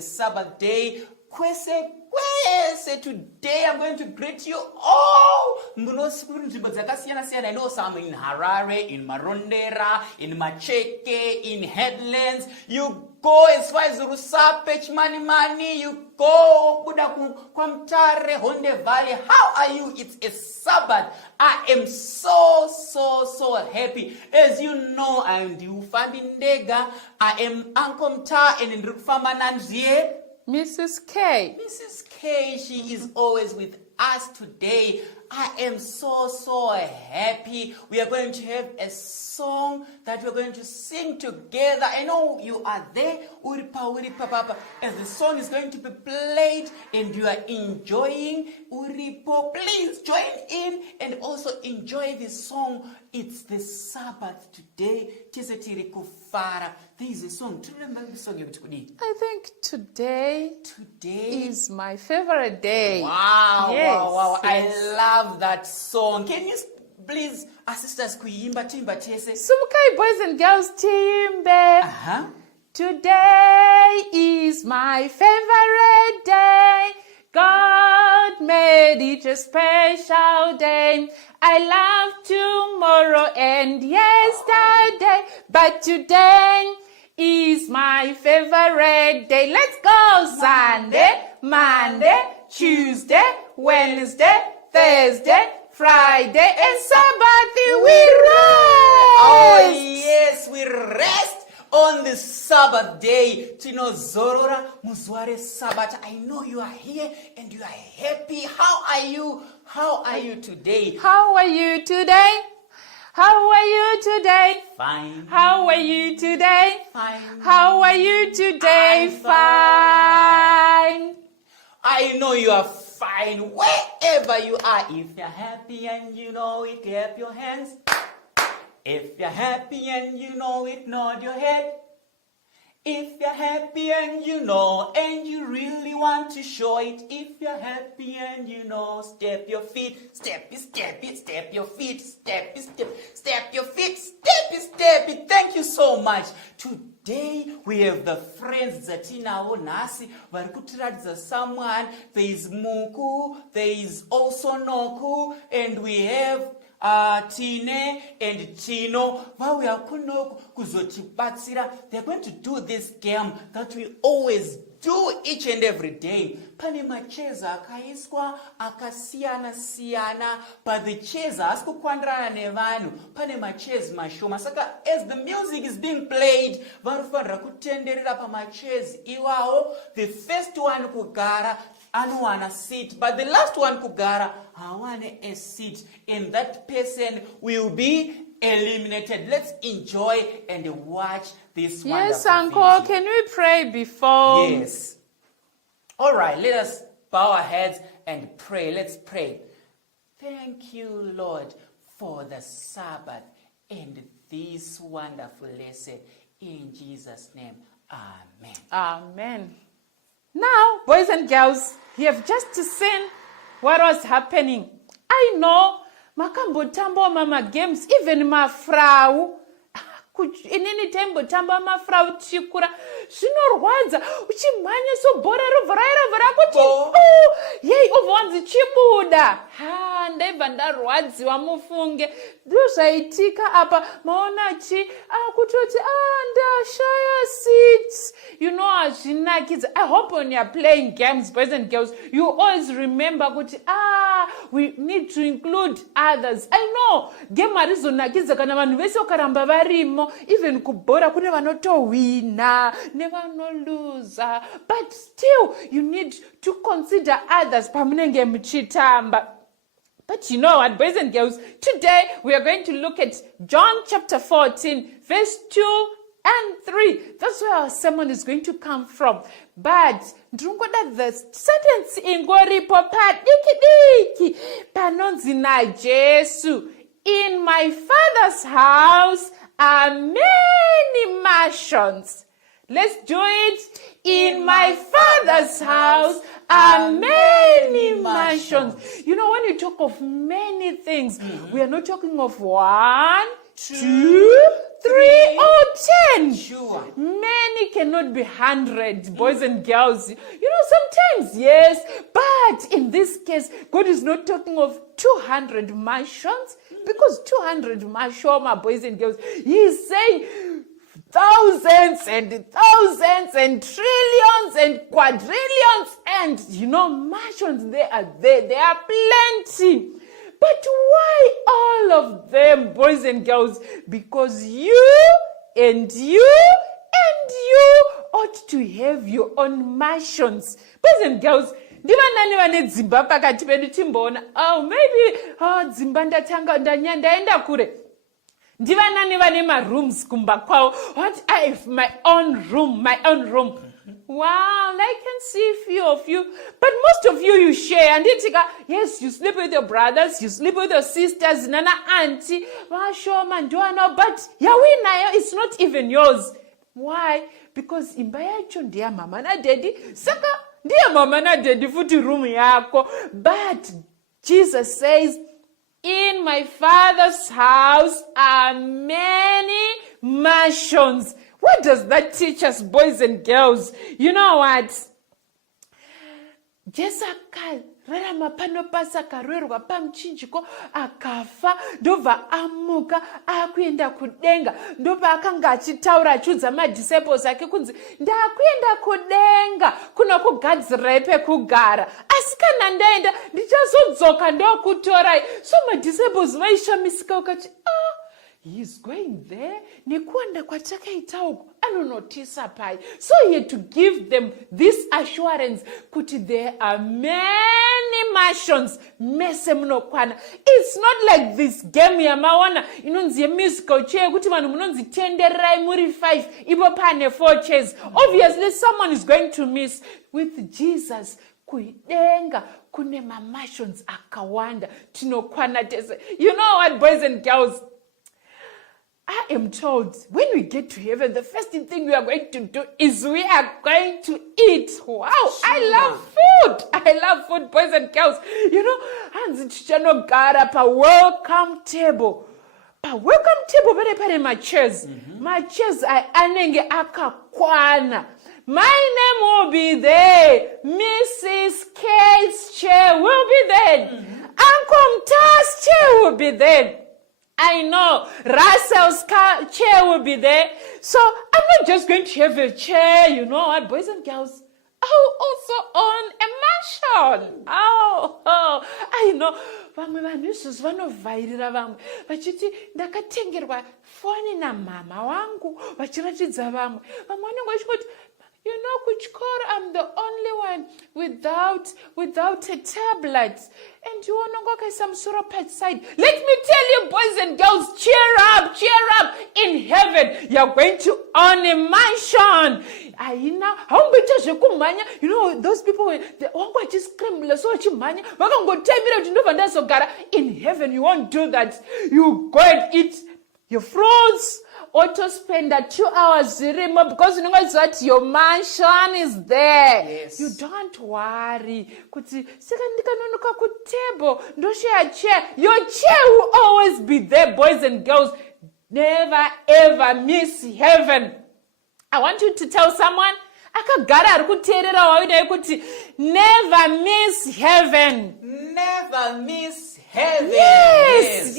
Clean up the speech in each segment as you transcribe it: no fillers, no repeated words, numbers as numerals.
Sabbath day. Kwese, today I'm going to greet you all. I know some in Harare, in Marondera, in Macheke, in Headlands. You go as far as Rusapech, Mani, you go Kwamtare, Honde Valley. How are you? It's a Sabbath. I am so happy. As you know, I am Ufambindega. I am Uncle Ta and Rukfamananzie. Mrs. K. Mrs. K, she is always with us today. I am so happy. We are going to have a song that we're going to sing together. I know you are there. Uripa, papa. As the song is going to be played and you are enjoying Uripo, please join in and also enjoy this song. It's the Sabbath today. Tizetiri kufara. There is a song. Do you remember the song? I think today is my favorite day. Wow, yes, wow. Yes. I love that song. Can you please assist us kuimba timba tese? Sumukai boys and girls timbe. Uh-huh. Today is my favorite day. God made it a special day. I love tomorrow and yesterday, but today is my favorite day. Let's go! Sunday, Monday, Tuesday, Wednesday, Thursday, Friday, and Sabbath we rest. Oh yes, we rest on the Sabbath day. Tino Zorora Muzware Sabbath. I know you are here and you are happy. How are you? How are you today? How are you today? How are you today? Fine. How are you today? Fine. How are you today? I'm Fine. I know you are fine wherever you are. If you're happy and you know it, clap your hands. If you're happy and you know it, nod your head. If you're happy and you know and you really want to show it. If you're happy and you know, step your feet. Step it, step your feet. Step your feet. Step it. Thank you so much. Today we have the friends Zatina Onasi, Varikutiradza someone. There is Muku, there is also Noku, and we have Tine and Chino. They are going to do this game that we always do each and every day. Pane macheza akaiswa akasiyana but the cheza asikukwandrana nevanu pane machezi mashoma saka as the music is being played vanofanira kutenderera pamachezi iwawo. The first one kugara anowana seat, but the last one kugara hawane a seat, and that person will be eliminated. Let's enjoy and watch this wonderful Yes, Uncle, video. can we pray before? Yes. All right, let us bow our heads and pray. Let's pray. Thank you, Lord, for the Sabbath and this wonderful lesson. In Jesus' name, amen. Amen. Now, boys and girls, you have just seen what was happening. I know, makambo mama games, even my frau. Inini tembo tamba mafrau chikura zvinorwadza uchimhanya sobhora rovhara kuti yei ovonzi chibuda ndaibva ndarwadziwa mufunge ndozvaitika apa maona chi kutoti ndashaya seats. You know hazvinakidza. I hope when you are playing games, boys and girls, you always remember kuti we need to include others. I know game harizonakidza kana vanhu vese vakaramba varimo. Even kubhora kune vanotowina nevanoluza, but still you need to consider others pamunenge muchitamba. But you know what, boys and girls, today we are going to look at John chapter 14 verse 2 and 3. That's where our sermon is going to come from. But ndingoda the sentence ingoripo padiki panonzi naJesu, in my Father's house are many mansions. Let's do it. In my Father's house are many mansions. You know, when you talk of many things, we are not talking of 1, 2, 3 or 10. Sure. Many cannot be 100, boys and girls. Sometimes, yes. But in this case, God is not talking of 200 mansions, because 200 mansions, boys and girls, He is saying thousands and thousands and trillions and quadrillions and, mansions, they are there. There are plenty. But why all of them, boys and girls? Because you and you and you ought to have your own mansions. Boys and girls, ndivanani vane dzimba pakati pedu timboona, maybe dzimba ndaenda kure. Ndivanani vane marooms kumba kwavo. What, I have my own room. Wow, I can see a few of you. But most of you share. And yes, you sleep with your brothers, you sleep with your sisters, nana auntie, but it's not even yours. Why? Because imba yacho ndiya mama na daddy. Saka ndiya mama na daddy futi room yako. But Jesus says, in my Father's house are many mansions. What does that teach us, boys and girls? You know what? Jesaka rarama pano pasa karwerwa pamuchinjiko akafa ndobva amuka akuenda kudenga ndobva akanga achitaura achiudza madisciples ake kunzi ndakuenda kudenga kuno kugadzirai pekugara, asi kana ndaenda ndichazodzoka ndokutorai. So madisciples vaishamisika ukati He's going there. Nekuanda kwatakaita uko anonotisa pai. So he had to give them this assurance kuti there are many mansions mese munokwana. It's not like this game yamaona inonzi yemusical chair kuti vanhu munonzi tenderai muri 5 ipo pane 4 chairs. Obviously someone is going to miss. With Jesus kuidenga kune mansions akawanda tinokwana tese. You know what, boys and girls? I am told when we get to heaven, the first thing we are going to do is we are going to eat. Wow, sure. I love food, boys and girls. Hanzi tichanogara pa welcome table. Pa welcome table pare my chairs. My chairs anenge akakwana. My name will be there. Mrs. Kate's chair will be there. Uncle Mta's chair will be there. I know Russell's chair will be there. So I'm not just going to have a chair, you know what, boys and girls. I will also own a mansion. I know. Vamwe vanhu izvozvo vanovhairira vamwe vachiti ndakatengerwa foni namama wangu vachiratidza vamwe vanenge vachingoti kuchikora I'm the only one without a tablet. And you want to some sort of pet side. Let me tell you, boys and girls, cheer up. In heaven, you're going to own a mansion. Those people, they won't just scream, in heaven, you won't do that. You go and eat your fruits. Auto spend 2 hours because you know that your mansion is there. Yes. You don't worry. Your chair will always be there, boys and girls. Never ever miss heaven. I want you to tell someone, never miss heaven. Never miss heaven. Yes.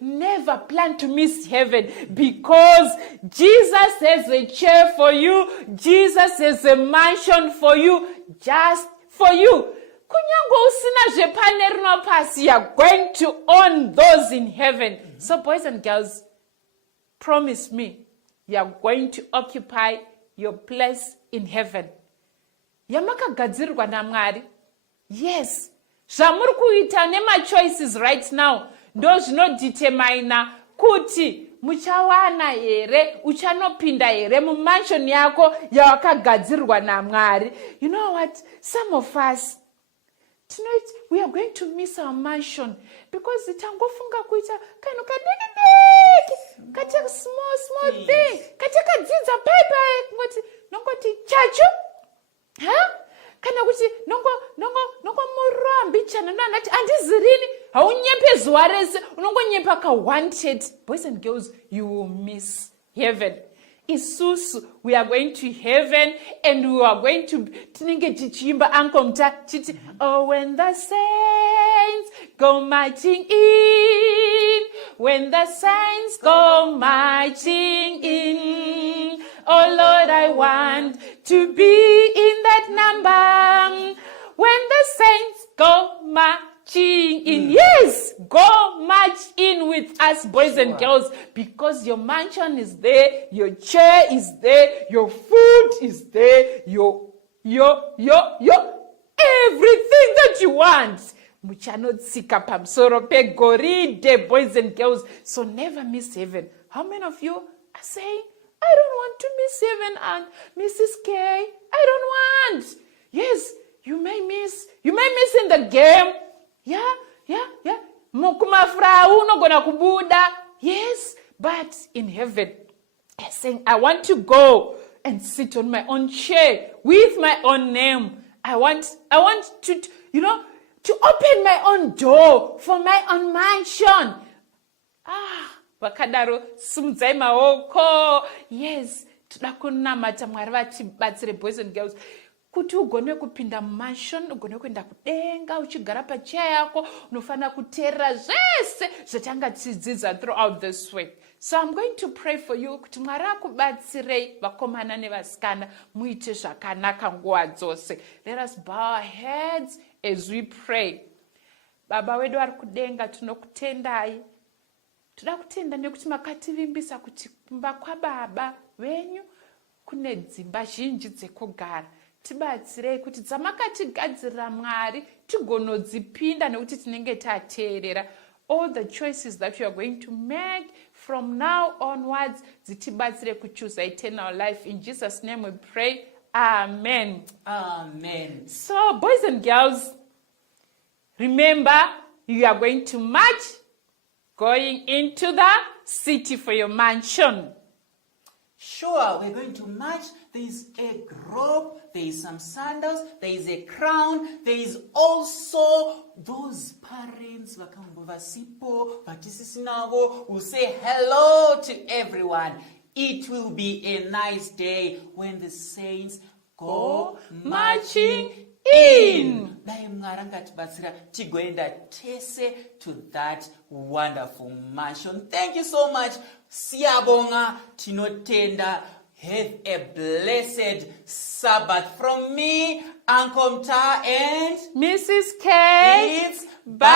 Never plan to miss heaven, because Jesus has a chair for you. Jesus has a mansion for you, just for you. You're going to own those in heaven. So boys and girls, promise me you're going to occupy your place in heaven. Yamakagadzirwa naMwari. Yes. Zvamuri kuita nema choices right now ndo zvinodetermina kuti muchawana here, uchanopinda here mumansion yako yawakagadzirwa naMwari. You know what? Some of us tonight we are going to miss our mansion because tangofunga kuita kanu kadiki kati small thing kati kadzidza bye ngoti nongoti chacho kana kuti nongo murambi chana nati andizirini haunyepe zuwa rese unongonyepa ka wanted. Boys and girls, you will miss heaven. Isusu, we are going to heaven and we are going to tinenge tichimba ankomta chiti. Oh, when the saints go marching in, when the saints go marching in, oh Lord, I want to be in that number. When the saints go marching in, yes, go march in with us, boys and girls, because your mansion is there, your chair is there, your food is there, your everything that you want. Muchanotsika pamsoro pe goride, boys and girls. So never miss heaven. How many of you are saying, I don't want to miss heaven, and Mrs. K? I don't want. Yes, you may miss in the game. Yeah. Mokumafra uno gonna kubuda. Yes, but in heaven, I'm saying I want to go and sit on my own chair with my own name. I want to open my own door for my own mansion. Vakadaro sumudzai maoko. Yes, toda kunamata Mwari vatibatsire, boys and girls. Kuti ugone kupinda mumansion, ugone kuenda kudenga, uchigara pachair yako, unofana kuteerera zvese zvatanga tichidzidza throughout this week. So I'm going to pray for you kuti Mwari akubatsirei vakomana nevasikana muite zvakanaka nguva dzose. Let us bow our heads as we pray. Baba wedu vari kudenga, tinokutendai. Toda kutenda nekuti makativimbisa kuti kumba kwababa venyu kune dzimba zhinji dzekugara. Tibatsirei kuti dzamakatigadzirira Mwari tigonodzipinda nekuti tinenge tateerera. All the choices that you are going to make from now onwards, dzitibatsire kuchoose eternal life. In Jesus' name we pray. Amen. Amen. So, boys and girls, remember, you are going to march, going into the city for your mansion. Sure, we're going to march. There is a robe, there is some sandals, there is a crown, there is also those parents vakambovasipo vatisisinavo who say hello to everyone. It will be a nice day when the saints go marching in. Dai Mwari angatibatsira tigoenda tese to that wonderful mansion. Thank you so much. Siyabonga, tinotenda. Have a blessed Sabbath from me, Uncle Ta, and Mrs. K. It's bye.